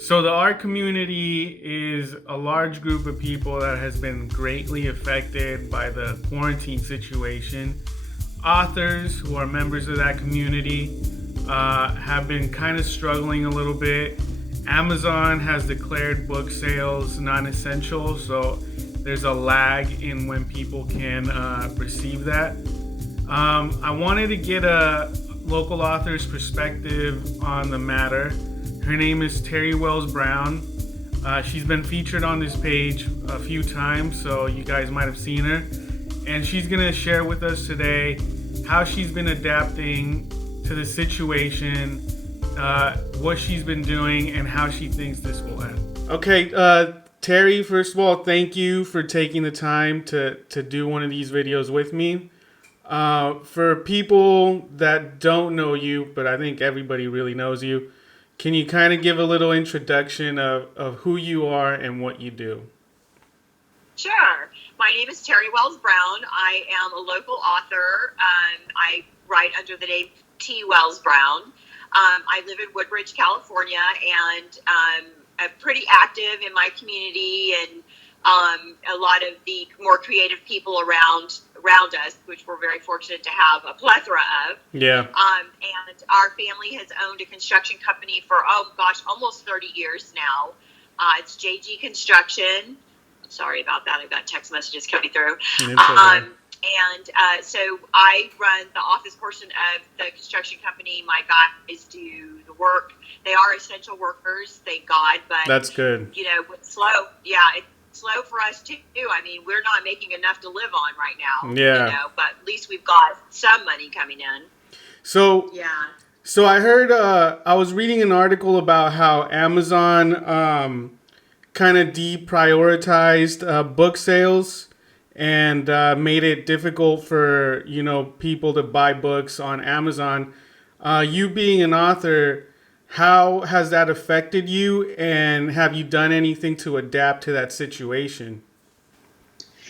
So the art community is a large group of people that has been greatly affected by the quarantine situation. Authors who are members of that community have been kind of struggling a little bit. Amazon has declared book sales non-essential, so there's a lag in when people can receive that. I wanted to get a local author's perspective on the matter. Her name is Terry Wells Brown. She's been featured on this page a few times, so you guys might have seen her. And she's going to share with us today how she's been adapting to the situation, what she's been doing, and how she thinks this will end. Okay, Terry, first of all, thank you for taking the time to do one of these videos with me. For people that don't know you, but I think everybody really knows you, can you kind of give a little introduction of who you are and what you do? Sure. My name is Terry Wells Brown. I am a local author. I write under the name T. Wells Brown. I live in Woodbridge, California, and I'm pretty active in my community and a lot of the more creative people around us, which we're very fortunate to have a plethora of. Yeah. And our family has owned a construction company for, almost 30 years now. It's JG Construction. Sorry about that. I've got text messages coming through. Okay. So I run the office portion of the construction company. My guys do the work. They are essential workers, thank God. But that's good. It's slow. Yeah, it's slow for us too. I mean, we're not making enough to live on right now. Yeah. But at least we've got some money coming in. So yeah. So I heard. I was reading an article about how Amazon kind of deprioritized book sales and made it difficult for people to buy books on Amazon. You being an author, how has that affected you, and have you done anything to adapt to that situation?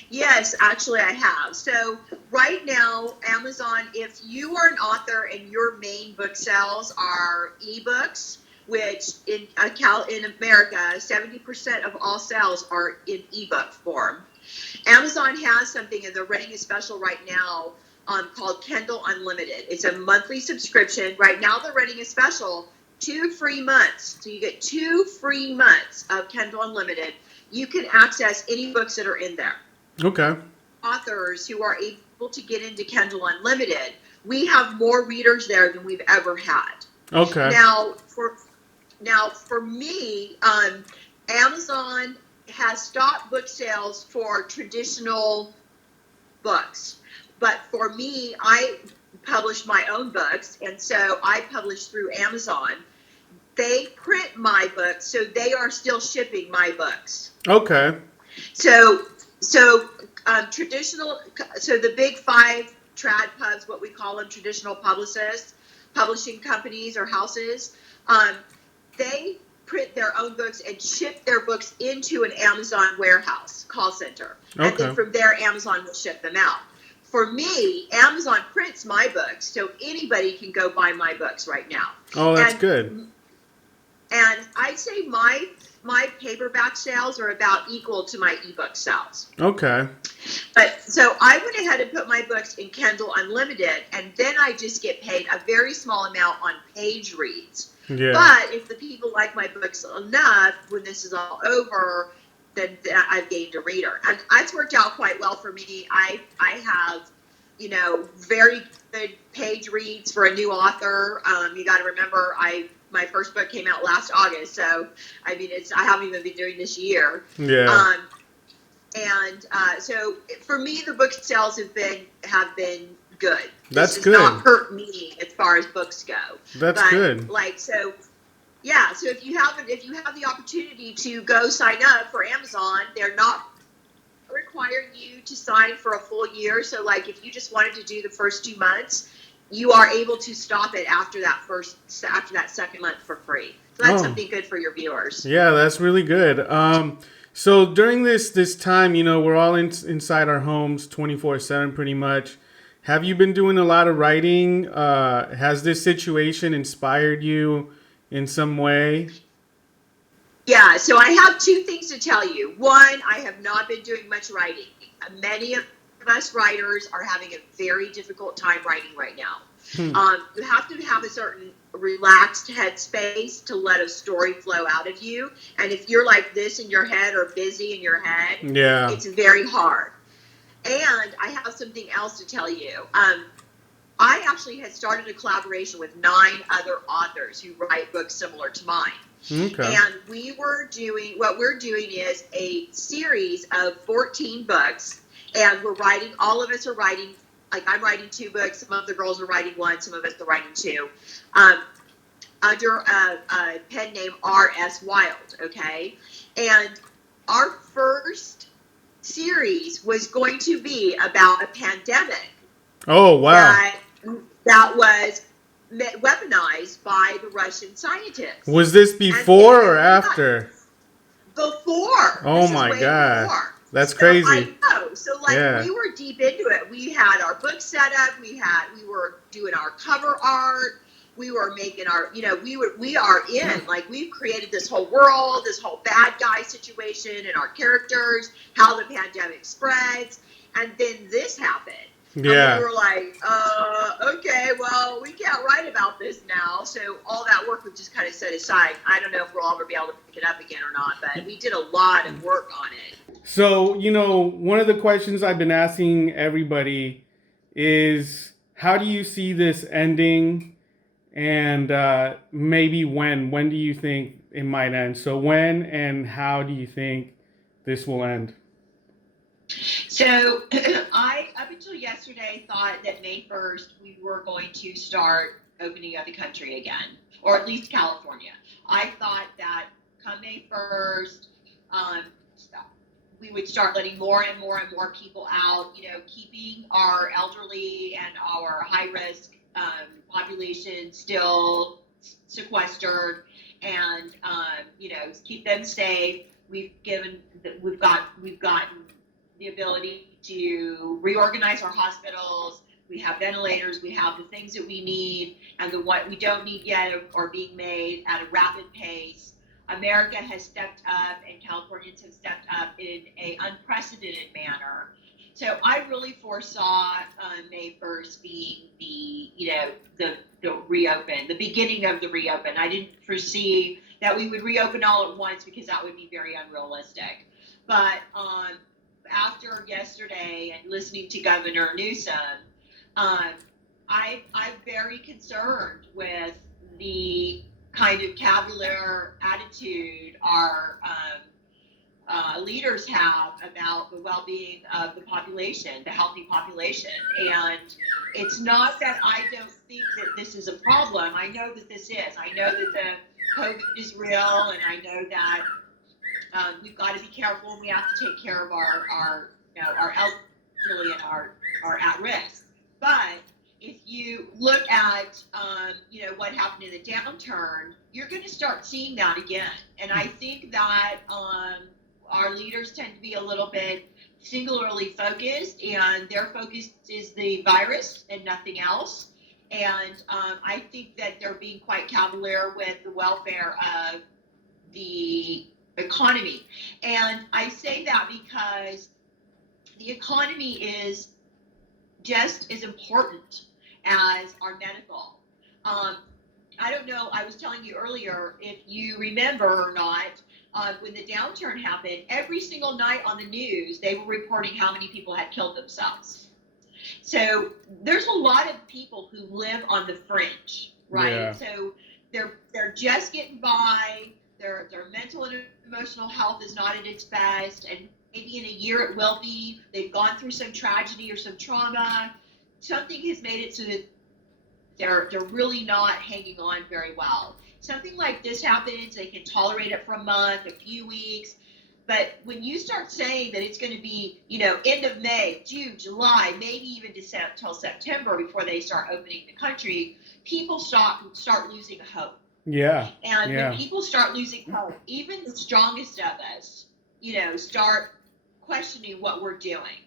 Yes, actually I have. So right now, Amazon, if you are an author and your main book sales are ebooks, which in America, 70% of all sales are in ebook form. Amazon has something, and they're running a special right now called Kindle Unlimited. It's a monthly subscription. Right now they're running a special, 2 free months. So you get 2 free months of Kindle Unlimited. You can access any books that are in there. Okay. Authors who are able to get into Kindle Unlimited, we have more readers there than we've ever had. Okay. Now for me, Amazon has stopped book sales for traditional books. But for me, I publish my own books, and so I publish through Amazon. They print my books, so they are still shipping my books. Okay. So traditional, so the big 5 trad pubs, what we call them, traditional publicists, publishing companies or houses, they print their own books and ship their books into an Amazon warehouse call center. Okay. And then from there, Amazon will ship them out. For me, Amazon prints my books, so anybody can go buy my books right now. Oh, that's good. And I'd say my paperback sales are about equal to my ebook sales. Okay. But so I went ahead and put my books in Kindle Unlimited, and then I just get paid a very small amount on page reads. Yeah. But if the people like my books enough, when this is all over, then I've gained a reader. And that's worked out quite well for me. I have, very good page reads for a new author. You got to remember, my first book came out last August, so I mean, I haven't even been doing this year. Yeah. So for me, the book sales have been good. That's this good. Does not hurt me as far as books go. That's good. So if you have the opportunity to go sign up for Amazon, they're not requiring you to sign for a full year. So like if you just wanted to do the first 2 months, you are able to stop it after that second month for free. So that's something good for your viewers. Yeah, that's really good. So during this time, we're all inside our homes 24/7 pretty much. Have you been doing a lot of writing? Has this situation inspired you in some way? Yeah, so I have two things to tell you. One, I have not been doing much writing. Many of us writers are having a very difficult time writing right now. Hmm. You have to have a certain relaxed headspace to let a story flow out of you. And if you're like this in your head or busy in your head, Yeah. it's very hard. And I have something else to tell you. I actually had started a collaboration with 9 other authors who write books similar to mine. Okay. And what we're doing is a series of 14 books. And all of us are writing, like I'm writing 2 books. Some of the girls are writing 1, some of us are writing 2. Under a pen name R.S. Wild, okay? And our first series was going to be about a pandemic Oh, wow. that was weaponized by the Russian scientists. Was this before or after? Before. Oh This is my way God. before. That's So crazy. I know. So Yeah. we were deep into it. We had our book set up. We were doing our cover art. We were making we are in, like we've created this whole world, this whole bad guy situation and our characters, how the pandemic spreads. And then this happened. Yeah. And we were like, okay, well, we can't write about this now. So all that work was just kind of set aside. I don't know if we'll ever be able to pick it up again or not, but we did a lot of work on it. So, one of the questions I've been asking everybody is how do you see this ending? And maybe when? When do you think it might end? So, when and how do you think this will end? So I, up until yesterday, thought that May 1st we were going to start opening up the country again, or at least California. I thought that come May 1st, um, we would start letting more and more and more people out, keeping our elderly and our high risk population still sequestered and, keep them safe. We've gotten the ability to reorganize our hospitals. We have ventilators. We have the things that we need, and what we don't need yet are being made at a rapid pace. America has stepped up, and Californians have stepped up in an unprecedented manner. So I really foresaw May 1st being the reopen, the beginning of the reopen. I didn't foresee that we would reopen all at once because that would be very unrealistic. But after yesterday and listening to Governor Newsom, I'm very concerned with the kind of cavalier attitude our leaders have about the well-being of the population, the healthy population. And it's not that I don't think that this is a problem. I know that this is. I know that the COVID is real, and I know that we've got to be careful, and we have to take care of our elderly and our at risk. But if you look at what happened in the downturn, you're going to start seeing that again. And I think that our leaders tend to be a little bit singularly focused, and their focus is the virus and nothing else. And I think that they're being quite cavalier with the welfare of the economy. And I say that because the economy is just as important as our medical. I don't know, I was telling you earlier, if you remember or not, when the downturn happened, every single night on the news, they were reporting how many people had killed themselves. So there's a lot of people who live on the fringe, right? Yeah. So they're just getting by. Their mental and emotional health is not at its best, and maybe in a year it will be. They've gone through some tragedy or some trauma. Something has made it so that they're really not hanging on very well. Something like this happens, they can tolerate it for a month, a few weeks. But when you start saying that it's going to be, end of May, June, July, maybe even till September before they start opening the country, people start losing hope. Yeah. And when people start losing hope, even the strongest of us, start questioning what we're doing.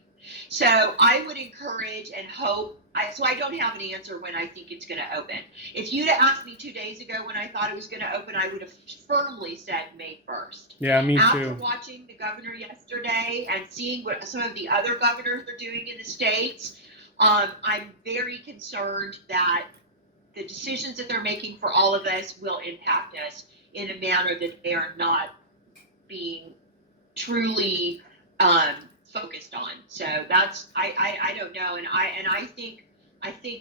So I would encourage and hope. So I don't have an answer when I think it's going to open. If you'd asked me 2 days ago when I thought it was going to open, I would have firmly said May 1st. Yeah, me After too. watching the governor yesterday and seeing what some of the other governors are doing in the states, I'm very concerned that the decisions that they're making for all of us will impact us in a manner that they are not being truly focused on. So that's I don't know, and I think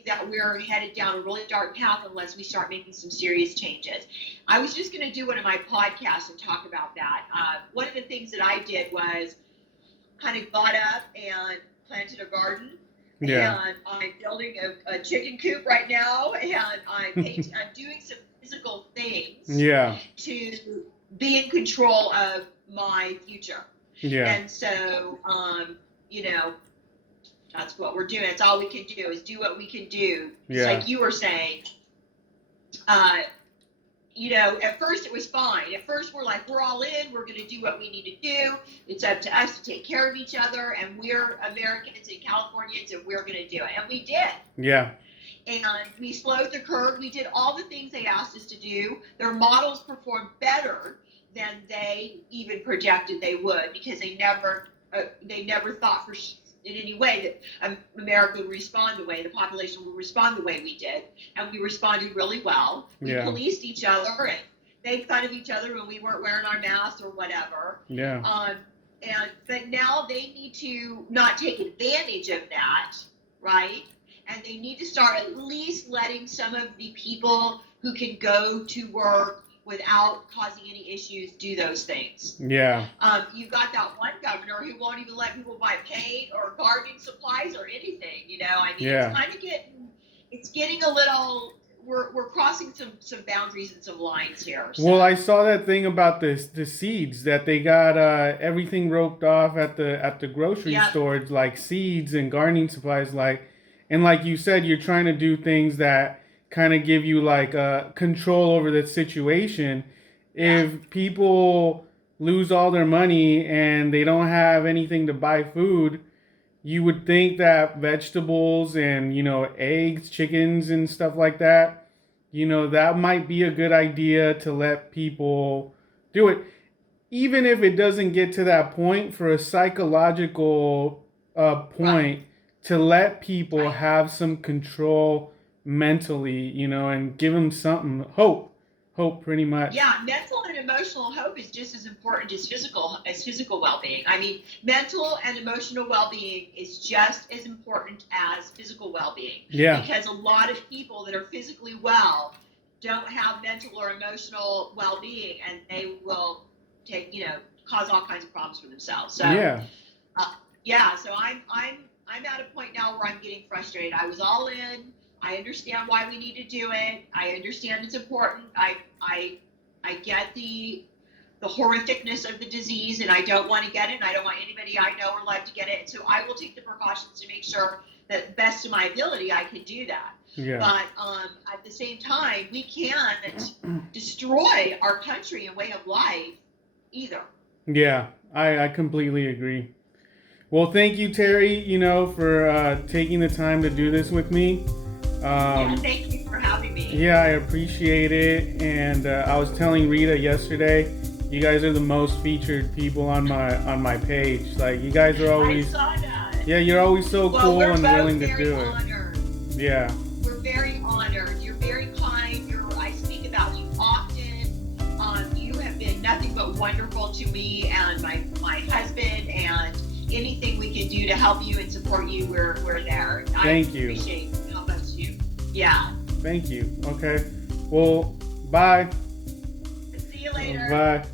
that we're headed down a really dark path unless we start making some serious changes. I was just going to do one of my podcasts and talk about that. One of the things that I did was kind of got up and planted a garden. Yeah. And I'm building a chicken coop right now, and I'm doing some physical things Yeah. to be in control of my future. Yeah. And so, that's what we're doing. It's all we can do is do what we can do. Yeah. It's like you were saying, at first it was fine. At first we're like, we're all in, we're going to do what we need to do. It's up to us to take care of each other, and we're Americans and Californians, and we're going to do it. And we did. Yeah. And we slowed the curve. We did all the things they asked us to do. Their models performed better than they even projected they would, because they never thought in any way that America would respond the way, the population would respond the way we did. And we responded really well. We policed each other and made fun of each other when we weren't wearing our masks or whatever. Yeah. But now they need to not take advantage of that, right? And they need to start at least letting some of the people who can go to work without causing any issues do those things. Yeah. You got that one governor who won't even let people buy paint or gardening supplies or anything. It's kind of getting a little. We're crossing some boundaries and some lines here. So. Well, I saw that thing about the seeds that they got everything roped off at the grocery stores, like seeds and gardening supplies, and like you said, you're trying to do things that kind of give you like control over the situation. If people lose all their money and they don't have anything to buy food, you would think that vegetables and, eggs, chickens and stuff like that, that might be a good idea to let people do it. Even if it doesn't get to that point, for a psychological point, to let people have some control mentally, and give them something, hope pretty much. Yeah, mental and emotional hope is just as important as physical well-being. Mental and emotional well-being is just as important as physical well-being. Yeah. Because a lot of people that are physically well don't have mental or emotional well-being, and they will cause all kinds of problems for themselves. So so I'm at a point now where I'm getting frustrated. I was all in. I understand why we need to do it. I understand it's important. I get the horrificness of the disease, and I don't want to get it, and I don't want anybody I know or love to get it. And so I will take the precautions to make sure that best of my ability I can do that. Yeah. But at the same time, we can't destroy our country and way of life either. Yeah, I completely agree. Well, thank you, Terry, for taking the time to do this with me. Thank you for having me. Yeah, I appreciate it. And I was telling Rita yesterday, you guys are the most featured people on my page. Like, you guys are always. I saw that. Yeah, you're always so cool and willing to do it. Honored. Yeah. We're very honored. You're very kind. I speak about you often. You have been nothing but wonderful to me and my husband, and anything we can do to help you and support you, we're there. Thank you. I appreciate how much you. Yeah. Thank you. Okay. Well, bye. See you later. Bye.